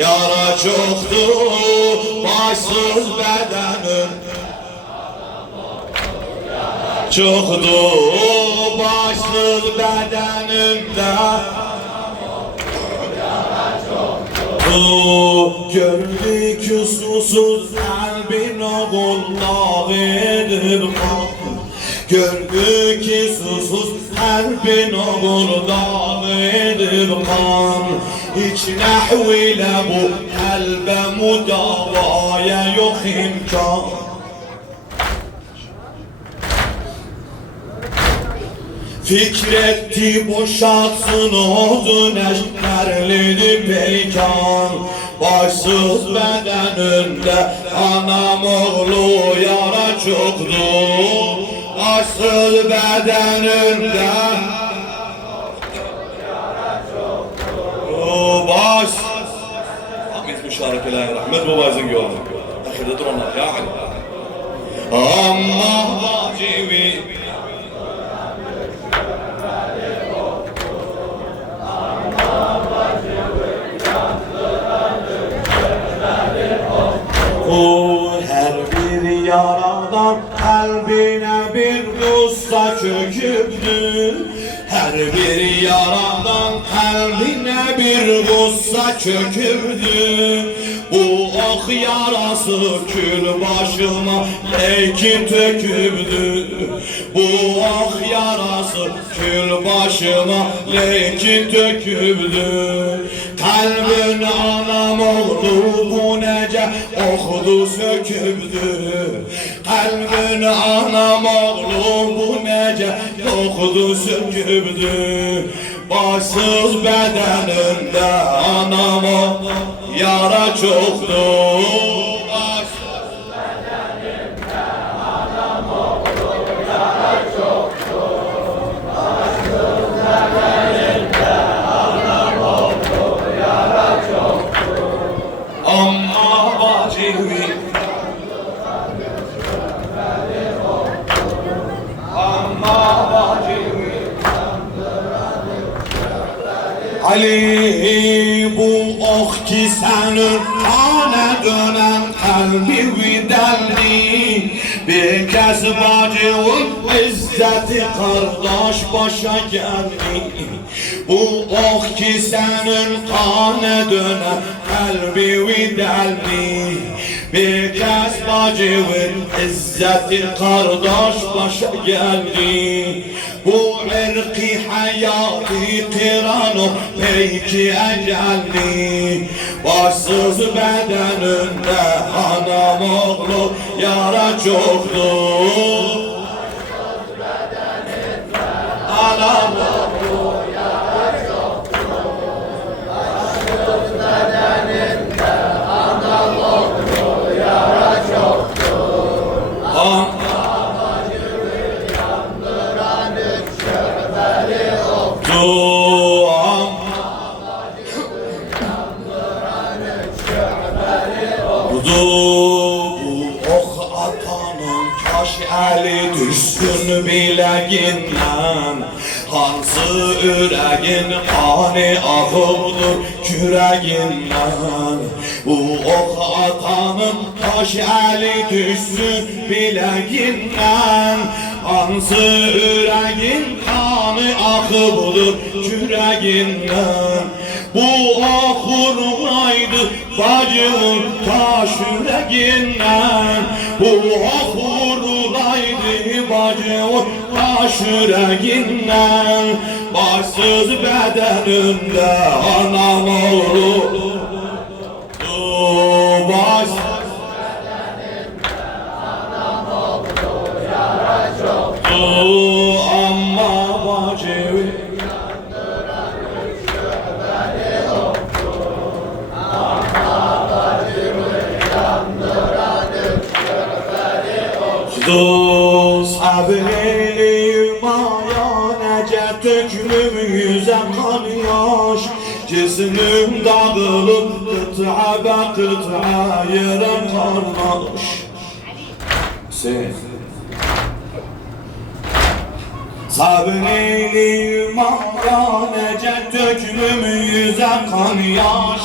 yara çoktur, başsız bedenin çoktur, başsız bedenimde gördük susuz kalbin oğullarıdır gördük ki susuz kalbin oğullarıdır kan hiç nehviyle bu kalbe mudavaya yok imkan fikretti boşaltsın odun eşmerlidi peykan başsız bedeninde anam oğlu yara çoktur başsız bedeninde baş Ahmet müşarekeler rahmet babasın gördüm ahirde duranlar ya Ali amma vacibi her bir yaradan kalbine bir gussa çöküptü her bir yaradan kalbine bir gussa çöküptü bu ok yarası kül başıma lekin töküptü bu ok yarası kül başıma lekin töküptü kalbin anam oğlu bu nece okudu söküldü kalbin anam oğlu bu nece okudu söküldü başsız bedeninde anam oğlu yara çoktu başsız bedeninde anam oğlu yara çoktu başsız bedeninde anam oğlu yara çoktu amma vacibi amma vacibi Ali bu ok ki senin kana dönen kalbi videldi bir kez bacıvın izzeti kardeş başa geldi bu ok ki senin kana dönen kalbi videldi bir kez bacıvın izzeti kardeş başa geldi bu irki hayatı kırano peki ecelli başsız bedeninde anam oğlu yara çoktur başsız bedeninde anam oğlu yara çoktur başsız bedeninde anam oğlu yara çoktur bu ok atanın kaş eli düşsün bileğinden hansı yüreğin kanı akıbdır küreğinden bu ok atanın kaş eli düşsün bileğinden hansı yüreğin kanı akıbdır küreğinden bu ok vurmaydı bacımın taş yüreğinden bu ok vurmaydı bacımın taş yüreğinden başsız bedeninde anam oğlu başsız bedeninde anam oğlu yara çoktu amma bacımı sabri mayanece tökülüm yüze kan yaş cismim dağılıp kıta be kıta yere karmaş sabri mayanece tökülüm yüze kan yaş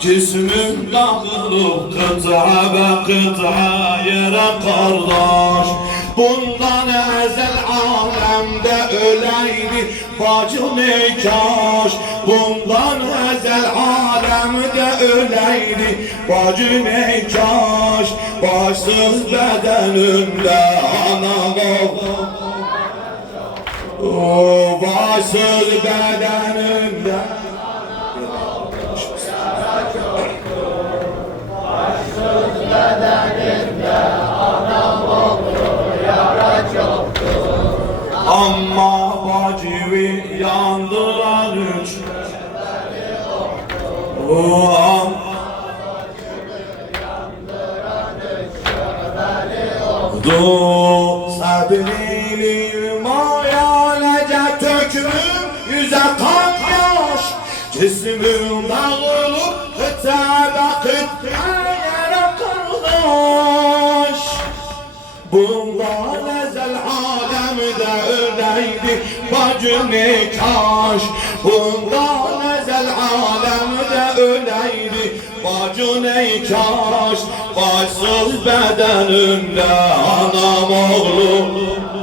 Cismim dağılıp kıta ve kıta yere kardeş. Bundan ezel alemde öleydi bacı nekaş. Bundan ezel alemde öleydi bacı nekaş. Başsız bedeninde anam o başsız bedeninde ama bacıyı yandıran üç sabrini mayalece tökümüm yüze kan yaş. Cismim dağılıp tabakıt yere kardeş. Bundan ezel alemde öleydi bacı nekaş. Bundan ezel alemde öleydi bacı nekaş. Başsız bedeninde anam oğlu